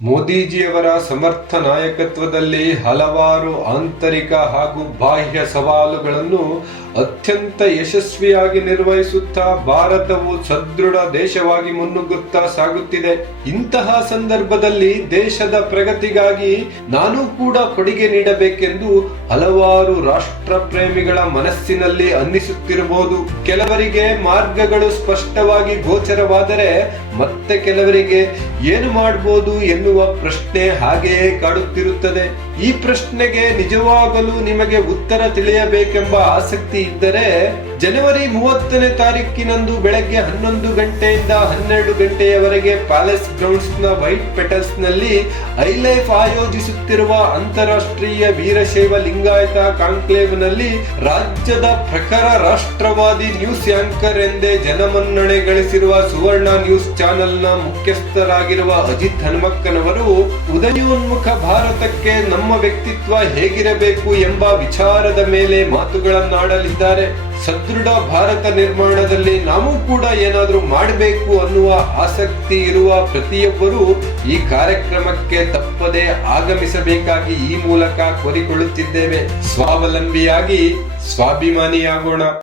ಮೋದಿಜಿಯವರ ಸಮರ್ಥ ನಾಯಕತ್ವದಲ್ಲಿ ಹಲವಾರು ಆಂತರಿಕ ಹಾಗೂ ಬಾಹ್ಯ ಸವಾಲುಗಳನ್ನು ಅತ್ಯಂತ ಯಶಸ್ವಿಯಾಗಿ ನಿರ್ವಹಿಸುತ್ತಾ ಭಾರತವು ಸದೃಢ ದೇಶವಾಗಿ ಮುನ್ನುಗ್ಗುತ್ತಾ ಸಾಗುತ್ತಿದೆ. ಇಂತಹ ಸಂದರ್ಭದಲ್ಲಿ ದೇಶದ ಪ್ರಗತಿಗಾಗಿ ನಾನು ಕೂಡ ಕೊಡುಗೆ ನೀಡಬೇಕೆಂದು ಹಲವಾರು ರಾಷ್ಟ್ರ ಪ್ರೇಮಿಗಳ ಮನಸ್ಸಿನಲ್ಲಿ ಅನ್ನಿಸುತ್ತಿರಬಹುದು. ಕೆಲವರಿಗೆ ಮಾರ್ಗಗಳು ಸ್ಪಷ್ಟವಾಗಿ ಗೋಚರವಾದರೆ ಮತ್ತೆ ಕೆಲವರಿಗೆ ಏನು ಮಾಡಬಹುದು ಎನ್ನುವ ಪ್ರಶ್ನೆ ಹಾಗೆಯೇ ಕಾಡುತ್ತಿರುತ್ತದೆ. ಈ ಪ್ರಶ್ನೆಗೆ ನಿಜವಾಗಲೂ ನಿಮಗೆ ಉತ್ತರ ತಿಳಿಯಬೇಕೆಂಬ ಆಸಕ್ತಿ ಇದ್ದರೆ ಜನವರಿ 30ನೇ ತಾರೀಕಿನಂದು ಬೆಳಗ್ಗೆ 11 ಗಂಟೆಯಿಂದ 12 ಗಂಟೆಯವರೆಗೆ ಪ್ಯಾಲೇಸ್ ಗ್ರೌಂಡ್ಸ್ ನ ವೈಟ್ ಪೆಟಲ್ಸ್ ನಲ್ಲಿ ಐಲೈಫ್ ಆಯೋಜಿಸುತ್ತಿರುವ ಅಂತಾರಾಷ್ಟ್ರೀಯ ವೀರಶೈವ ಲಿಂಗಾಯತ ಕಾನ್ಕ್ಲೇವ್ ನಲ್ಲಿ ರಾಜ್ಯದ ಪ್ರಖರ ರಾಷ್ಟ್ರವಾದಿ ನ್ಯೂಸ್ ಆಂಕರ್ ಎಂದೇ ಜನಮನ್ನಣೆ ಗಳಿಸಿರುವ ಸುವರ್ಣ ನ್ಯೂಸ್ ಚಾನೆಲ್ ನ ಮುಖ್ಯಸ್ಥರಾಗಿರುವ ಅಜಿತ್ ಹನುಮಕ್ಕನವರು ಉದಯೋನ್ಮುಖ ಭಾರತಕ್ಕೆ ನಮ್ಮ ವ್ಯಕ್ತಿತ್ವ ಹೇಗಿರಬೇಕು ಎಂಬ ವಿಚಾರದ ಮೇಲೆ ಮಾತುಗಳನ್ನಾಡಲಿದ್ದಾರೆ. ಸದೃಢ ಭಾರತ ನಿರ್ಮಾಣದಲ್ಲಿ ನಾವು ಕೂಡ ಏನಾದರೂ ಮಾಡಬೇಕು ಅನ್ನುವ ಆಸಕ್ತಿ ಇರುವ ಪ್ರತಿಯೊಬ್ಬರು ಈ ಕಾರ್ಯಕ್ರಮಕ್ಕೆ ತಪ್ಪದೆ ಆಗಮಿಸಬೇಕಾಗಿ ಈ ಮೂಲಕ ಕೋರಿಕೊಳ್ಳುತ್ತಿದ್ದೇವೆ. ಸ್ವಾವಲಂಬಿಯಾಗಿ ಸ್ವಾಭಿಮಾನಿಯಾಗೋಣ.